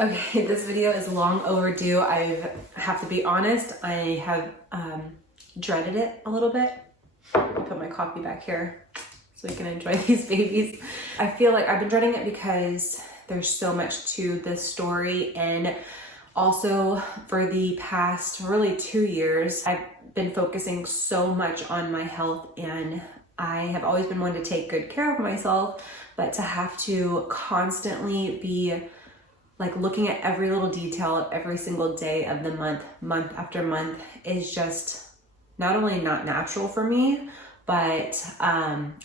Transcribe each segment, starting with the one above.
Okay, this video is long overdue. I have to be honest, I have dreaded it a little bit. Let me put my coffee back here so we can enjoy these babies. I feel like I've been dreading it because there's so much to this story, and also for the past really 2 years, I've been focusing so much on my health, and I have always been one to take good care of myself, but to have to constantly be like looking at every little detail of every single day of the month after month is just not only not natural for me, but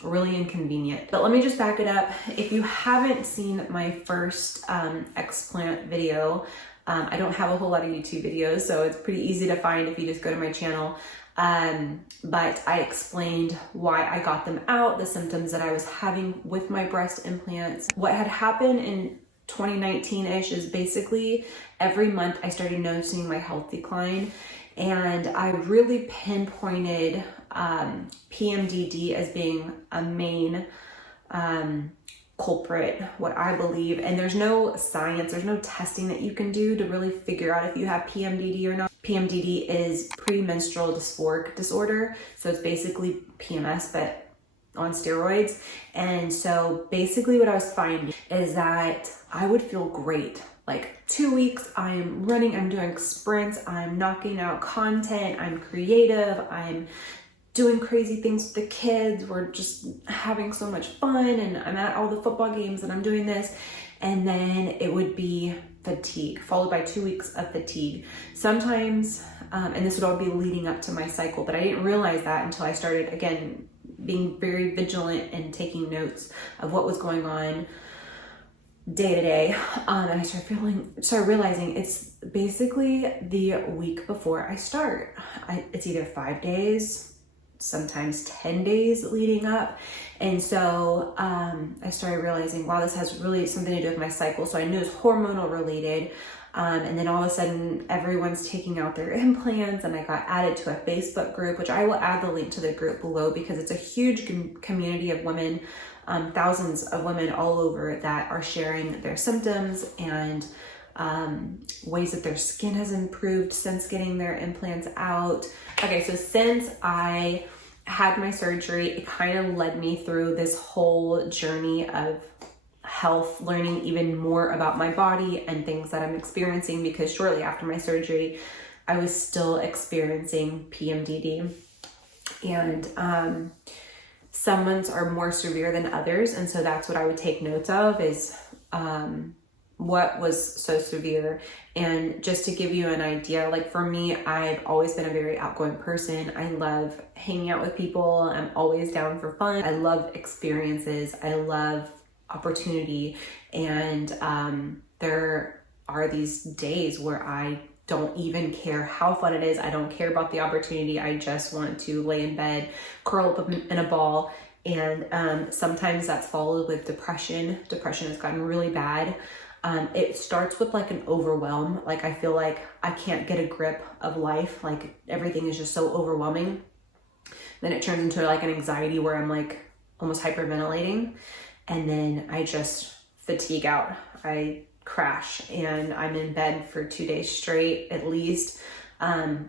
really inconvenient. But let me just back it up. If you haven't seen my first Explant video, I don't have a whole lot of YouTube videos, so it's pretty easy to find if you just go to my channel. But I explained why I got them out, the symptoms that I was having with my breast implants. What had happened in 2019-ish is basically every month I started noticing my health decline, and I really pinpointed PMDD as being a main culprit, what I believe. And there's no science, there's no testing that you can do to really figure out if you have PMDD or not. PMDD is premenstrual dysphoric disorder, so it's basically PMS but on steroids. And so basically what I was finding is that I would feel great. Like 2 weeks, I'm running, I'm doing sprints, I'm knocking out content, I'm creative, I'm doing crazy things with the kids, we're just having so much fun, and I'm at all the football games and I'm doing this. And then it would be fatigue, followed by 2 weeks of fatigue. Sometimes, and this would all be leading up to my cycle, but I didn't realize that until I started, again, being very vigilant and taking notes of what was going on day to day. And I started realizing it's basically the week before I start. It's either 5 days, sometimes 10 days leading up. And so I started realizing, wow, this has really something to do with my cycle. So I knew it was hormonal related. And then all of a sudden everyone's taking out their implants, and I got added to a Facebook group, which I will add the link to the group below because it's a huge community of women, thousands of women all over that are sharing their symptoms and ways that their skin has improved since getting their implants out. Okay, so since I had my surgery, it kind of led me through this whole journey of health, learning even more about my body and things that I'm experiencing, because shortly after my surgery, I was still experiencing PMDD. And some months are more severe than others. And so that's what I would take notes of, is what was so severe. And just to give you an idea, like for me, I've always been a very outgoing person. I love hanging out with people. I'm always down for fun. I love experiences. I love opportunity. And there are these days where I don't even care how fun it is. I don't care about the opportunity. I just want to lay in bed, curl up in a ball. And sometimes that's followed with depression. Depression has gotten really bad. It starts with like an overwhelm. Like I feel like I can't get a grip of life. Like everything is just so overwhelming. Then it turns into like an anxiety where I'm like almost hyperventilating. And then I just fatigue out. I crash and I'm in bed for 2 days straight at least.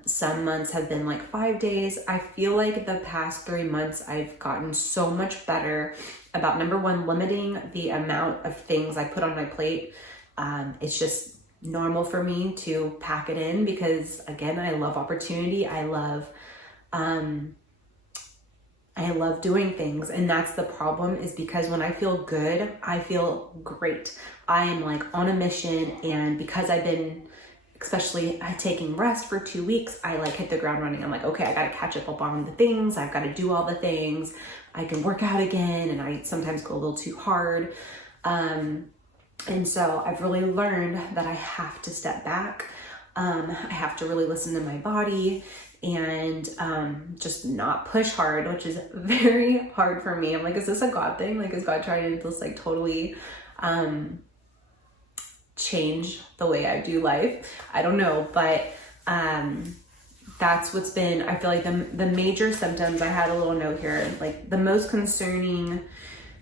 Some months have been like 5 days. I feel like the past 3 months I've gotten so much better about, number one, limiting the amount of things I put on my plate. It's just normal for me to pack it in because, again, I love opportunity. I love doing things. And that's the problem, is because when I feel good, I feel great. I am like on a mission. And because I've been, especially taking rest for 2 weeks, I like hit the ground running. I'm like, okay, I got to catch up on the things. I've got to do all the things. I can work out again. And I sometimes go a little too hard. And so I've really learned that I have to step back. I have to really listen to my body and just not push hard, which is very hard for me. I'm like, is this a God thing? Like, is God trying to just like totally change the way I do life? I don't know, but that's what's been, I feel like the major symptoms. I had a little note here, like the most concerning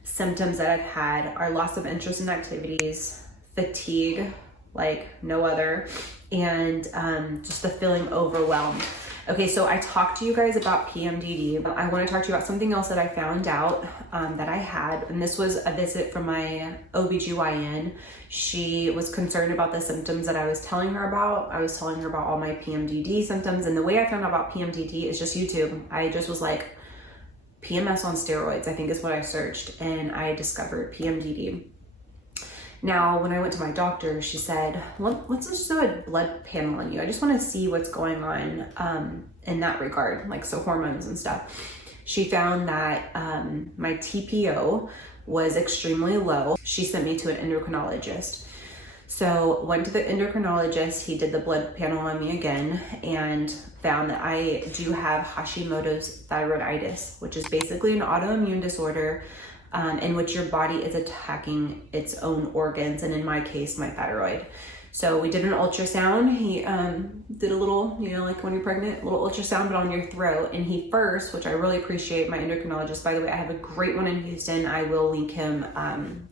symptoms that I've had are loss of interest in activities, fatigue, like no other, and just the feeling overwhelmed. Okay, so I talked to you guys about PMDD. I want to talk to you about something else that I found out that I had, and this was a visit from my OBGYN. She was concerned about the symptoms that I was telling her about. I was telling her about all my PMDD symptoms, and the way I found out about PMDD is just YouTube. I just was like, PMS on steroids, I think is what I searched, and I discovered PMDD. Now, when I went to my doctor, she said, let's just do a blood panel on you. I just want to see what's going on in that regard, like so hormones and stuff. She found that my TPO was extremely low. She sent me to an endocrinologist. So went to the endocrinologist, he did the blood panel on me again and found that I do have Hashimoto's thyroiditis, which is basically an autoimmune disorder in which your body is attacking its own organs, and in my case, my thyroid. So we did an ultrasound. He did a little, like when you're pregnant, a little ultrasound, but on your throat. And he first, which I really appreciate, my endocrinologist, by the way, I have a great one in Houston. I will link him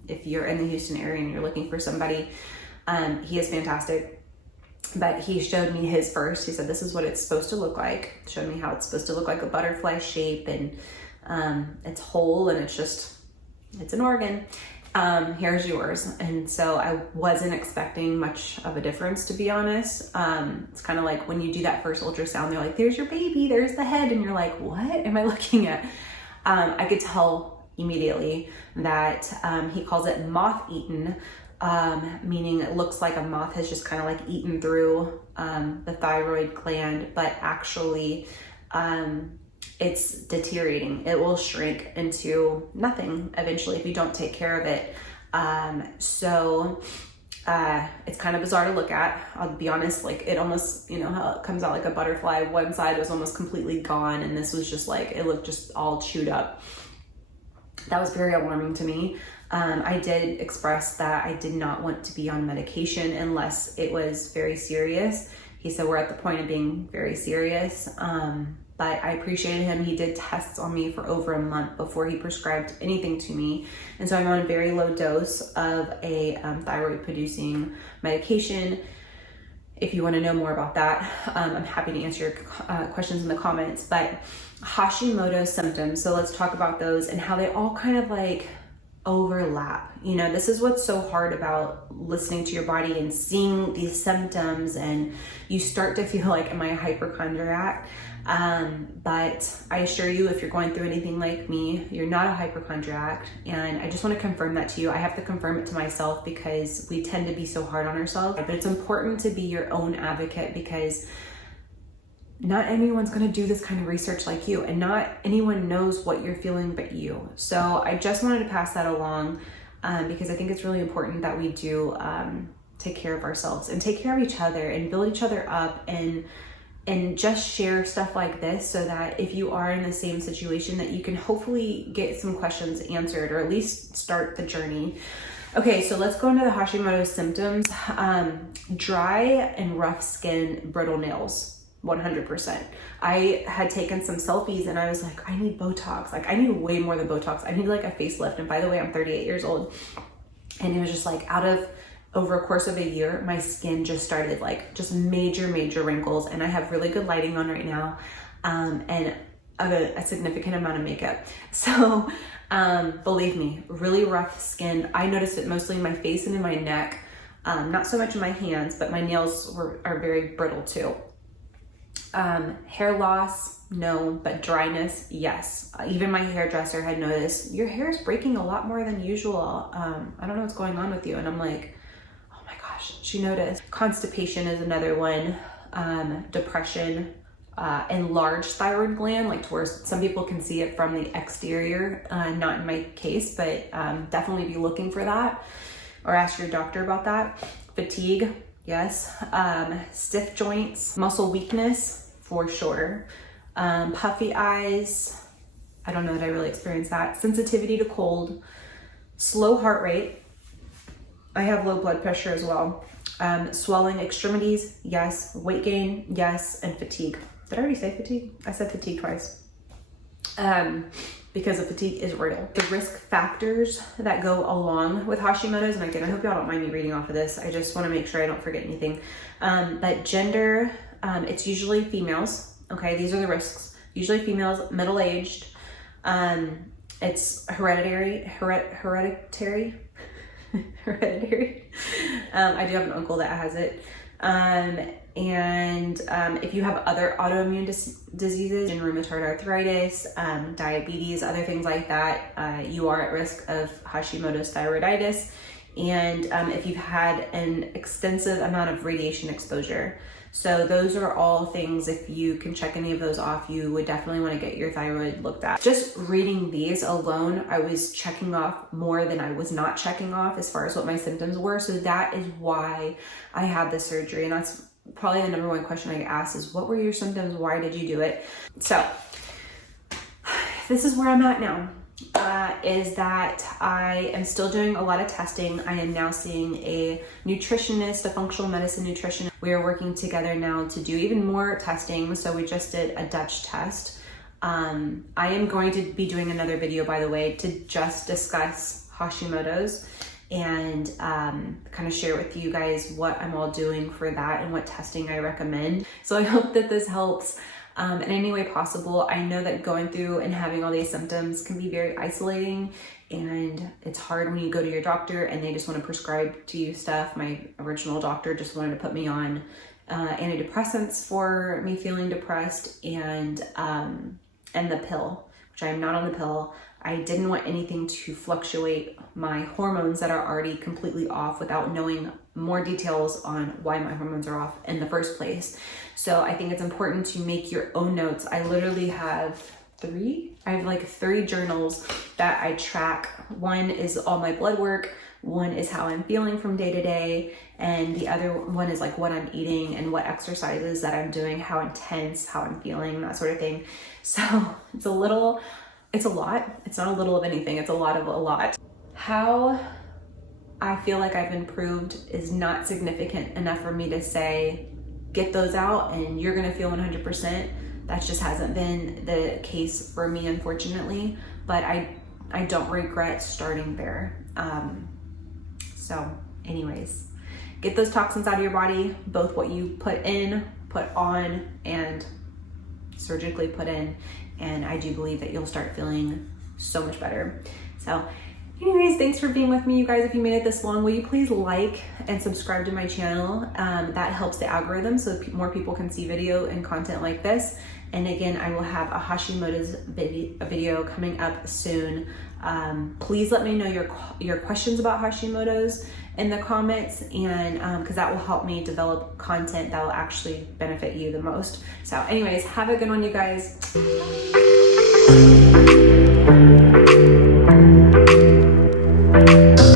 if you're in the Houston area and you're looking for somebody. He is fantastic. But he showed me his first. He said, this is what it's supposed to look like. Showed me how it's supposed to look like a butterfly shape, and it's whole, and it's an organ. Here's yours. And so I wasn't expecting much of a difference, to be honest. It's kind of like when you do that first ultrasound, they're like, there's your baby, there's the head. And you're like, what am I looking at? I could tell immediately that he calls it moth-eaten, meaning it looks like a moth has just kind of like eaten through the thyroid gland, but actually it's deteriorating. It will shrink into nothing eventually if you don't take care of it. It's kind of bizarre to look at. I'll be honest, like it almost, how it comes out like a butterfly. One side was almost completely gone, and this was just like, it looked just all chewed up. That was very alarming to me. I did express that I did not want to be on medication unless it was very serious. He said, we're at the point of being very serious. But I appreciated him. He did tests on me for over a month before he prescribed anything to me. And so I'm on a very low dose of a thyroid producing medication. If you want to know more about that, I'm happy to answer your questions in the comments. But Hashimoto symptoms, so let's talk about those and how they all kind of like overlap. This is what's so hard about listening to your body and seeing these symptoms, and you start to feel like, am I a hypochondriac? But I assure you, if you're going through anything like me, you're not a hypochondriac. And I just want to confirm that to you. I have to confirm it to myself because we tend to be so hard on ourselves. But it's important to be your own advocate, because not anyone's going to do this kind of research like you, and not anyone knows what you're feeling but you. So I just wanted to pass that along because I think it's really important that we do take care of ourselves and take care of each other and build each other up, and just share stuff like this so that if you are in the same situation, that you can hopefully get some questions answered, or at least start the journey. Okay, so let's go into the Hashimoto symptoms. Dry and rough skin, brittle nails. 100%. I had taken some selfies and I was like, I need Botox. Like I need way more than Botox. I need like a facelift. And by the way, I'm 38 years old. And it was just like over a course of a year, my skin just started like just major wrinkles. And I have really good lighting on right now. And a significant amount of makeup. So believe me, really rough skin. I noticed it mostly in my face and in my neck. Not so much in my hands, but my nails are very brittle too. Hair loss, no, but dryness, yes. Even my hairdresser had noticed, your hair is breaking a lot more than usual. I don't know what's going on with you. And I'm like, oh my gosh, she noticed. Constipation is another one. Depression, enlarged thyroid gland, like to where some people can see it from the exterior, not in my case, but definitely be looking for that, or ask your doctor about that. Fatigue, yes. Stiff joints, muscle weakness, for sure. Puffy eyes, I don't know that I really experienced that. Sensitivity to cold, slow heart rate. I have low blood pressure as well. Swelling extremities, yes. Weight gain, yes. And fatigue. Did I already say fatigue? I said fatigue twice. because the fatigue is real. The risk factors that go along with Hashimoto's, and again, I hope y'all don't mind me reading off of this. I just want to make sure I don't forget anything. But gender, it's usually females. Okay, these are the risks. Usually females, middle-aged. It's hereditary. Hereditary. I do have an uncle that has it. And if you have other autoimmune diseases and rheumatoid arthritis, diabetes, other things like that, you are at risk of Hashimoto's thyroiditis. And if you've had an extensive amount of radiation exposure. So those are all things, if you can check any of those off, you would definitely want to get your thyroid looked at. Just reading these alone, I was checking off more than I was not checking off as far as what my symptoms were. So that is why I had the surgery. And that's probably the number one question I get asked is, what were your symptoms? Why did you do it? So this is where I'm at now. Is that I am still doing a lot of testing. I am now seeing a nutritionist, a functional medicine nutritionist. We are working together now to do even more testing. So we just did a Dutch test. I am going to be doing another video, by the way, to just discuss Hashimoto's and kind of share with you guys what I'm all doing for that and what testing I recommend. So I hope that this helps. In any way possible. I know that going through and having all these symptoms can be very isolating, and it's hard when you go to your doctor and they just want to prescribe to you stuff. My original doctor just wanted to put me on antidepressants for me feeling depressed, and the pill, which I am not on the pill. I didn't want anything to fluctuate my hormones that are already completely off without knowing more details on why my hormones are off in the first place. So I think it's important to make your own notes. I literally have like three journals that I track. One is all my blood work, one is how I'm feeling from day to day, and the other one is like what I'm eating and what exercises that I'm doing, how intense, how I'm feeling, that sort of thing. So it's a lot. It's not a little of anything, it's a lot of a lot. How I feel like I've improved is not significant enough for me to say, get those out and you're gonna feel 100%. That just hasn't been the case for me, unfortunately, but I don't regret starting there. So anyways, get those toxins out of your body, both what you put in, put on, and surgically put in. And I do believe that you'll start feeling so much better. So anyways, thanks for being with me, you guys. If you made it this long, will you please like and subscribe to my channel? That helps the algorithm so more people can see video and content like this. And again, I will have a Hashimoto's video coming up soon. Please let me know your questions about Hashimoto's in the comments, and because that will help me develop content that will actually benefit you the most. So anyways, have a good one, you guys. Bye.